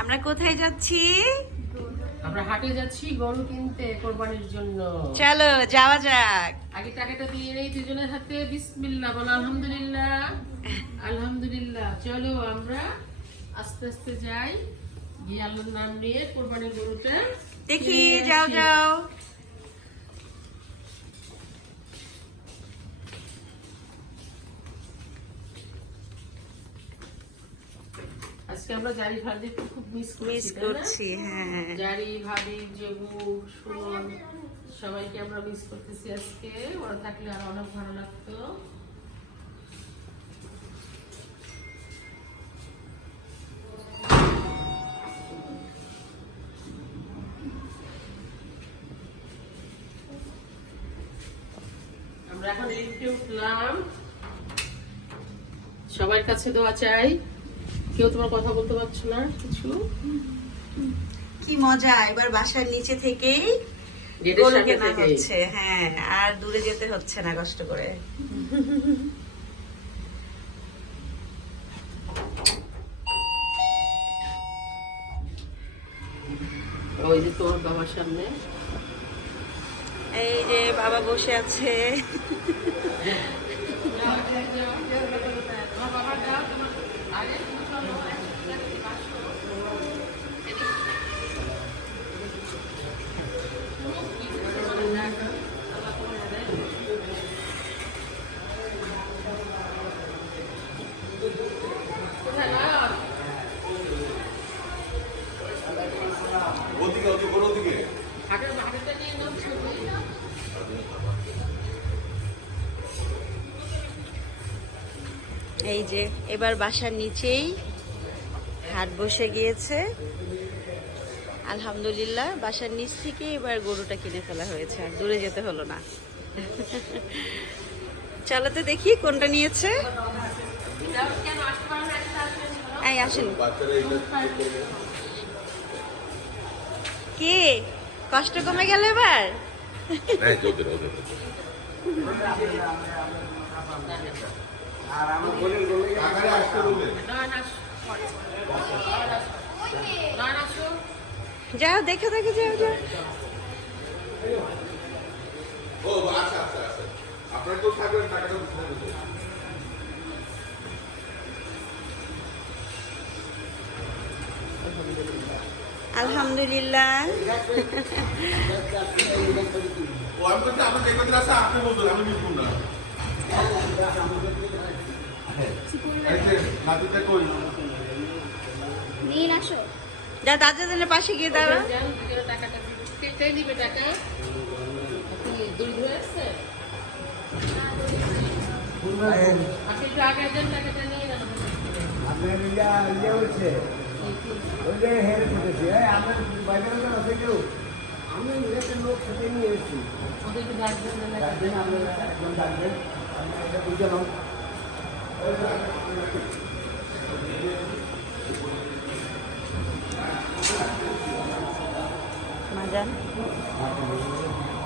আমরা কোথায় যাচ্ছি? আমরা হাটে যাচ্ছি গরু কিনতে কোরবানির জন্য। চলো যাওয়া যাক। আগে টাকাটা দিয়ে নেই দুজনের হাতে। বিসমিল্লাহ বলো। আলহামদুলিল্লাহ। আলহামদুলিল্লাহ। চলো আমরা আস্তে আস্তে যাই, গিয়ে আল্লাহর নাম নিয়ে কোরবানির গরুটা দেখি। কিনে যাও আসি। যাও। আজকে আমরা জারি ভাবি খুব মিস মিস করছি, করছি। হ্যাঁ, জারি ভাবি জেবু সুমন সবাইকে আমরা মিস করতেছি আজকে। ওরা থাকলে আর অনেক ভালো লাগতো। আমরা এখন লিফটে উঠলাম। সবার কাছে দোয়া চাই। কেউ তোমার কথা বলতে পারছো না কিছু। কি মজা! এবার বাসার নিচে থেকেই গেটের গরু সামনে কেনা থেকেই। হচ্ছে। হ্যাঁ, আর দূরে যেতে হচ্ছে না কষ্ট করে। ওই যে তোমার বাবার সামনে। এই যে বাবা বসে আছে। এই যে এবার বাসার নিচেই হাট বসে গিয়েছে। আলহামদুলিল্লাহ, বাসার নিচ থেকে এবার গরুটা কিনে ফেলা হয়েছে, আর দূরে যেতে হলো না। চলো তো দেখি কোনটা নিয়েছে। এই আসেন। কি কষ্ট কমে গেল এবার? যাও দেখো দেখো, যাও যাও। আলহামদুলিল্লাহ। যা দাদাদের পাশে গিয়ে দাঁড়া। টাকাটা কে দিবে? টাকা দুই ধরে আসছে। আপনি একটু আগে দেন, টাকাটা নিয়ে নেন। ওদেরকে ডাকবেন।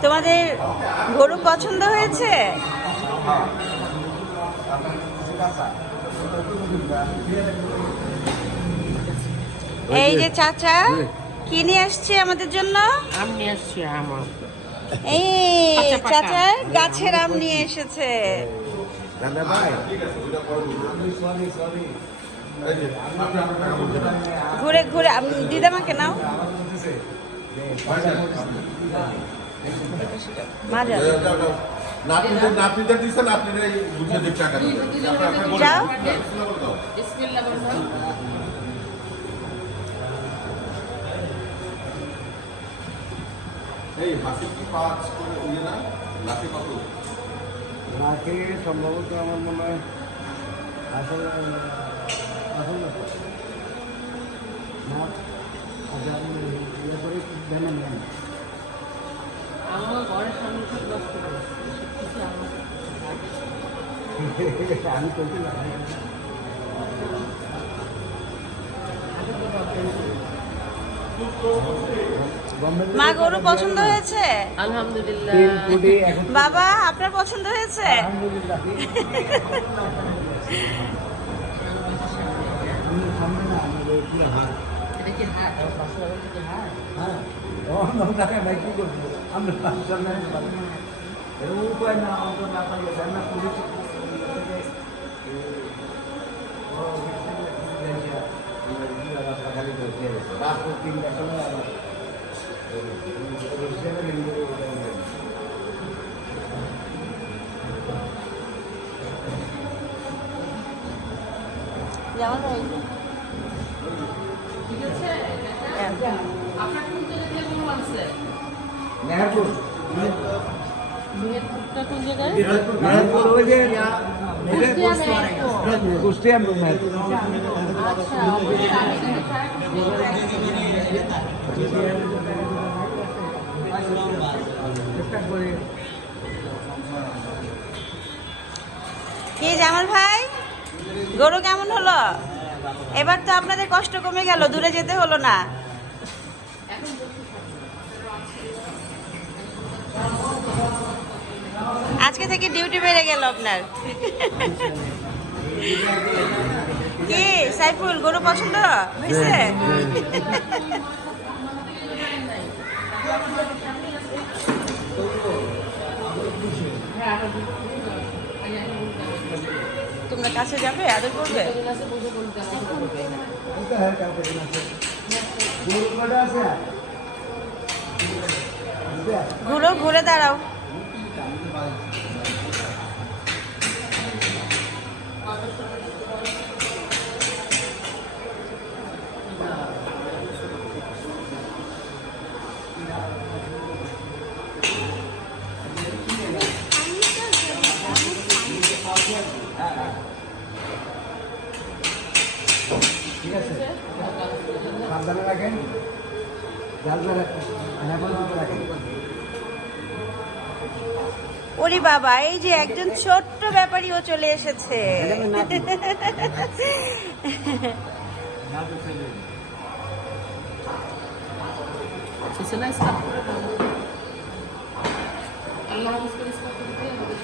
তোমাদের গরু পছন্দ হয়েছে? এই যে চাচা কি নিয়ে আসছে আমাদের জন্য? আম নিয়ে আসছি। আমার এই চাচা গাছের আম নিয়ে এসেছে। ঘুরে ঘুরে দিদামাকে নাও। যাও। বিসমিল্লাহ বলুন। লাখে সম্ভবত আমার মনে হয় আসলে আমার ঘরের সামনে খুব কষ্ট করে আমি করতে মা গরু পছন্দ হয়েছে? আলহামদুলিল্লাহ। বাবা আপনার পছন্দ হয়েছে? আলহামদুলিল্লাহ। দেখি হাট হ্যাঁ অন্য টাকায় ভাই কি করবো আমরা পাঁচজন নাই এর উপায় না অন্ত না পারলে না পুলিশ রাস্তা 3টার সময় জামাল ভাই ঠিক আছে আপনার কোন জায়গায় কোন আছে মেহেরপুর মেহেরপুরটা কোন জায়গায় মেহেরপুর ওই যে মেহেরপুর। কুষ্টিয়া মেহেরপুর আচ্ছা অবশ্যই আমি কিন্তু try করবো। কি জামাল ভাই গরু কেমন হলো? এবার তো আপনাদের কষ্ট কমে গেল, দূরে যেতে হলো না। আজকে থেকে ডিউটি বেড়ে গেল আপনার। কি সাইফুল গরু পছন্দ হয়েছে? তোমরা কাছে যাবে, আদর করবে? ঘুরো, ঘুরে দাঁড়াও। ঠিক আছে সাবধানে রাখেন জালটা রাখেন রাখেন ওরে বাবা, এই যে একজন ছোট্ট ব্যাপারীও চলে এসেছে। শেষে না স্টার্ট করে দাও। আল্লাহ হাফেজ করে স্টার্ট করে দিতে হবে।